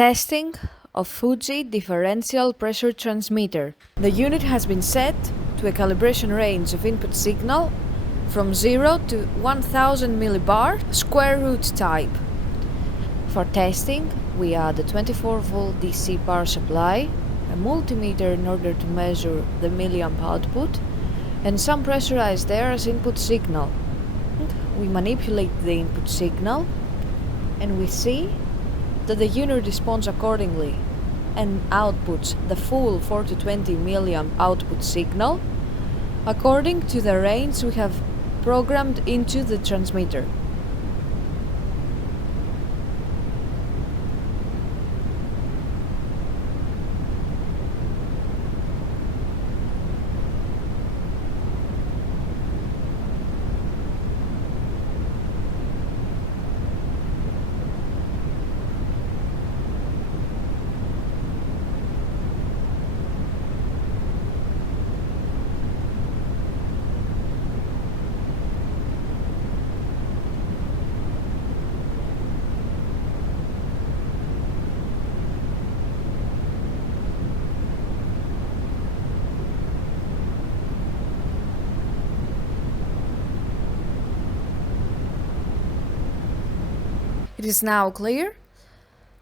Testing of Fuji Differential Pressure Transmitter. The unit has been set to a calibration range of input signal from 0 to 1000 millibar square root type. For testing, we add a 24-volt DC power supply, a multimeter in order to measure the milliamp output, and some pressurized air as input signal. We manipulate the input signal, and we see that the unit responds accordingly and outputs the full 4 to 20 milliamp output signal according to the range we have programmed into the transmitter. It is now clear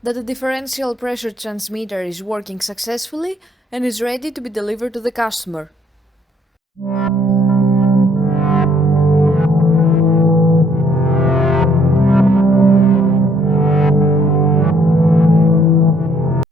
that the differential pressure transmitter is working successfully and is ready to be delivered to the customer.